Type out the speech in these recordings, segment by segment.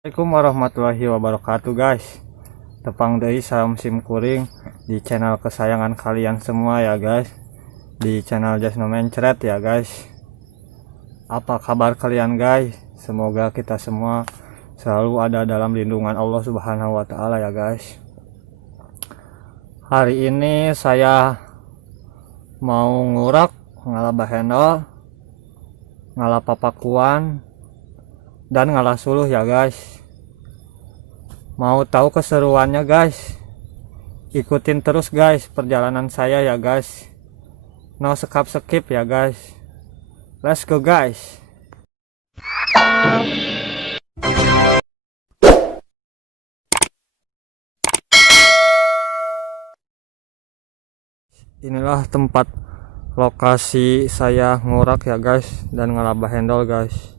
Assalamualaikum warahmatullahi wabarakatuh guys. Tepang deui salam sim kuring di channel kesayangan kalian semua ya guys. Di channel Just No Mencret ya guys. Apa kabar kalian guys? Semoga kita semua selalu ada dalam lindungan Allah Subhanahu wa taala ya guys. Hari ini saya mau ngurak ngalah bahendol, ngalah papakuan dan ngalah suluh ya guys. Mau tahu keseruannya guys? Ikutin terus guys perjalanan saya ya guys. No skip ya guys. Let's go guys. Inilah tempat lokasi saya ngurak ya guys dan ngalah bahendol guys.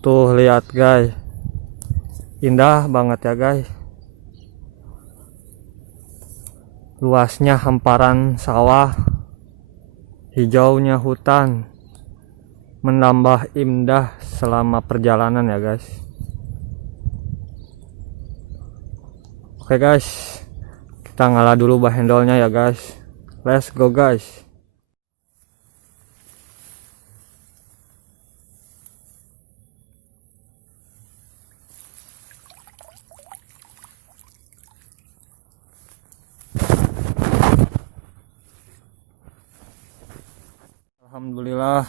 Tuh lihat guys, indah banget ya guys. Luasnya hamparan sawah, hijaunya hutan, menambah indah selama perjalanan ya guys. Oke guys, kita ngalah dulu bahendolnya ya guys. Let's go guys. Alhamdulillah.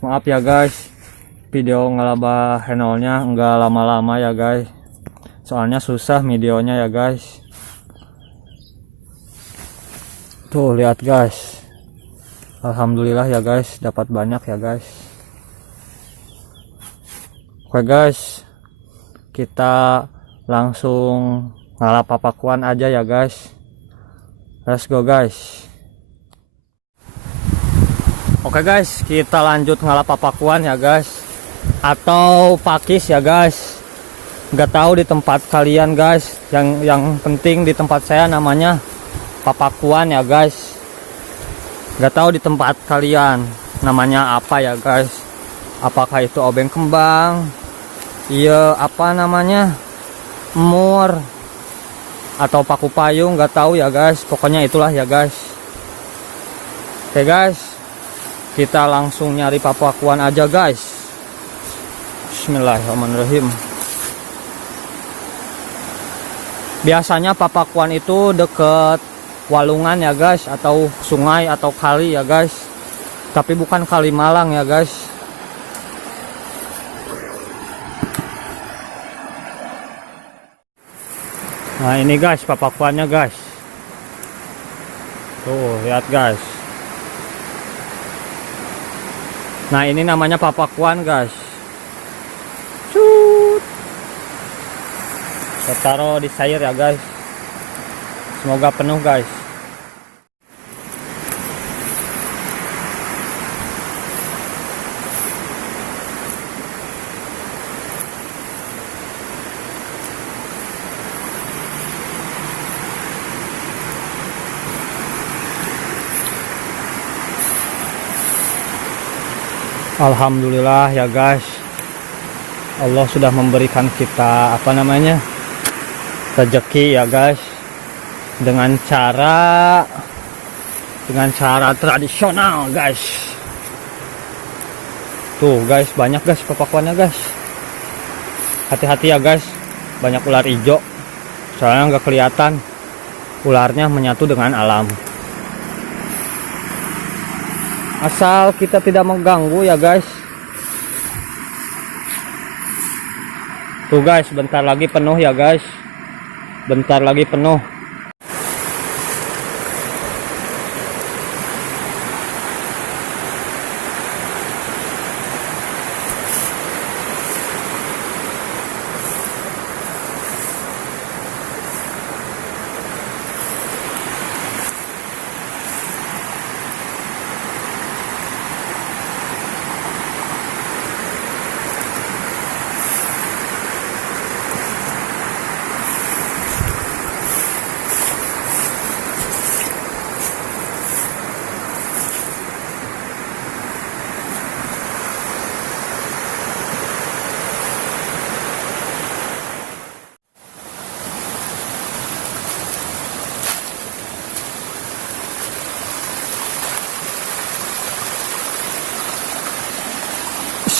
Maaf ya guys, video ngelaba henolnya enggak lama-lama ya guys. Soalnya susah videonya ya guys. Tuh lihat guys. Alhamdulillah ya guys, dapat banyak ya guys. Oke guys, kita langsung ngalah papakuan aja ya guys. Let's go guys. Oke guys, kita lanjut ngalah papakuan ya guys, atau pakis ya guys. Nggak tahu di tempat kalian guys. Yang penting di tempat saya namanya papakuan ya guys. Nggak tahu di tempat kalian namanya apa ya guys. Apakah itu obeng kembang? Iya, apa namanya? Emur atau paku payung, nggak tahu ya guys. Pokoknya itulah ya guys. Oke guys, kita langsung nyari papakuan aja guys. Bismillahirrahmanirrahim. Biasanya papakuan itu deket walungan ya guys, atau sungai atau kali ya guys. Tapi bukan kali Malang ya guys. Nah ini guys papakuannya guys. Tuh lihat guys. Nah ini namanya papakuan guys. Cut. Saya taruh di sayur ya guys. Semoga penuh guys. Alhamdulillah ya guys, Allah sudah memberikan kita rezeki ya guys, dengan cara tradisional guys. Tuh guys, banyak guys papakuannya guys. Hati-hati ya guys, banyak ular hijau, soalnya nggak kelihatan, ularnya menyatu dengan alam. Asal kita tidak mengganggu ya guys. Tuh guys, bentar lagi penuh ya guys. Bentar lagi penuh.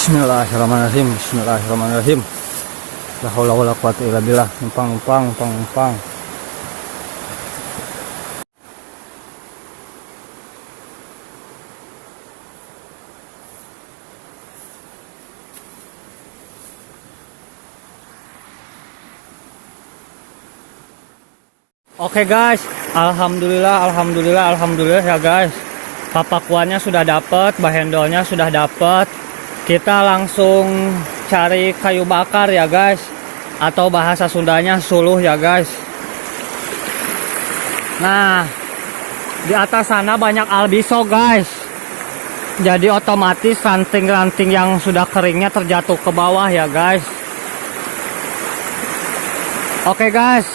Bismillahirrahmanirrahim. Bismillahirrahmanirrahim. La haula wala quwata illa billah. Numpang. Oke guys, alhamdulillah ya guys. Papakuannya sudah dapat, bahendolnya sudah dapat. Kita langsung cari kayu bakar ya guys, atau bahasa Sundanya suluh ya guys. Nah, di atas sana banyak albiso guys. Jadi otomatis ranting-ranting yang sudah keringnya terjatuh ke bawah ya guys. Oke guys,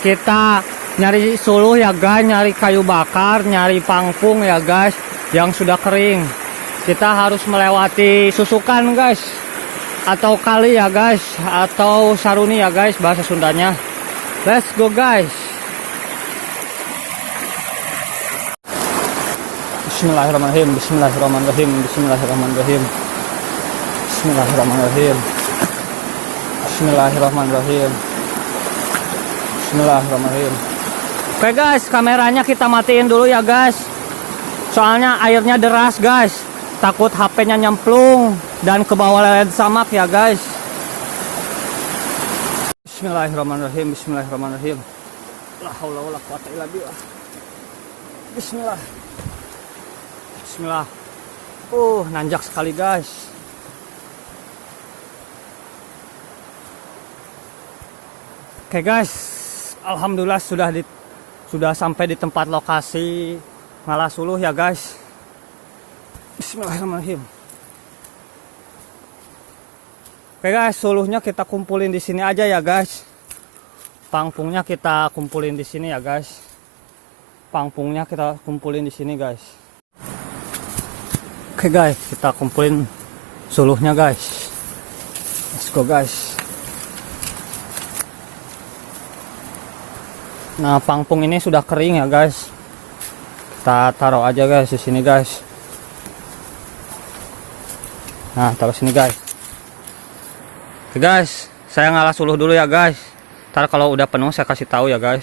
kita nyari suluh ya guys, nyari kayu bakar, nyari pangpung ya guys yang sudah kering. Kita harus melewati susukan guys, atau kali ya guys, atau saruni ya guys bahasa Sundanya. Let's go guys. Bismillahirrahmanirrahim. Bismillahirrahmanirrahim. Bismillahirrahmanirrahim. Bismillahirrahmanirrahim. Bismillahirrahmanirrahim. Bismillahirrahmanirrahim. Oke guys, kameranya kita matiin dulu ya guys. Soalnya airnya deras guys. Takut HP-nya nyemplung dan ke bawah lele samak ya guys. Bismillahirrahmanirrahim. Bismillahirrahmanirrahim. La haula wala quwata illa billah. Bismillah. Bismillah. Nanjak sekali guys. Oke guys, alhamdulillah sudah sampai di tempat lokasi Ngalasuluh ya guys. Bismillahirrahmanirrahim. Oke guys, suluhnya kita kumpulin di sini aja ya guys. Pangpungnya kita kumpulin di sini ya guys. Pangpungnya kita kumpulin di sini guys. Oke guys, kita kumpulin suluhnya guys. Let's go guys. Nah, pangpung ini sudah kering ya guys. Kita taruh aja guys di sini guys. Nah, taruh sini guys. Oke guys, saya ngalah suluh dulu ya guys. Ntar kalau udah penuh saya kasih tahu ya guys.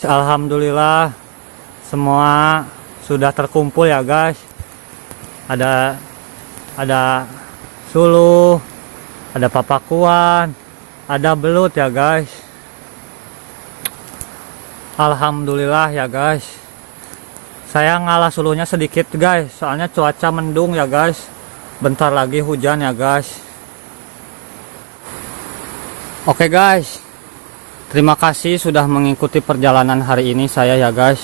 Alhamdulillah semua sudah terkumpul ya guys. Ada suluh, ada papakuan, ada belut ya guys. Alhamdulillah ya guys. Saya ngalah suluhnya sedikit guys, soalnya cuaca mendung ya guys. Bentar lagi hujan ya guys. Oke guys, terima kasih sudah mengikuti perjalanan hari ini saya ya guys.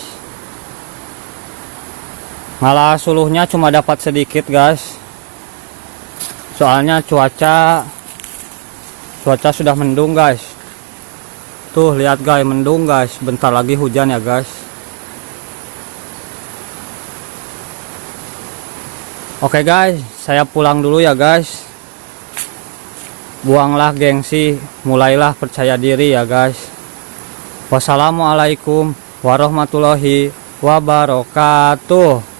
Ngalah suluhnya cuma dapat sedikit guys. Soalnya cuaca sudah mendung guys. Tuh lihat guys, mendung guys. Bentar lagi hujan ya guys. Oke guys, saya pulang dulu ya guys. Buanglah gengsi, mulailah percaya diri ya guys. Wassalamualaikum warahmatullahi wabarakatuh.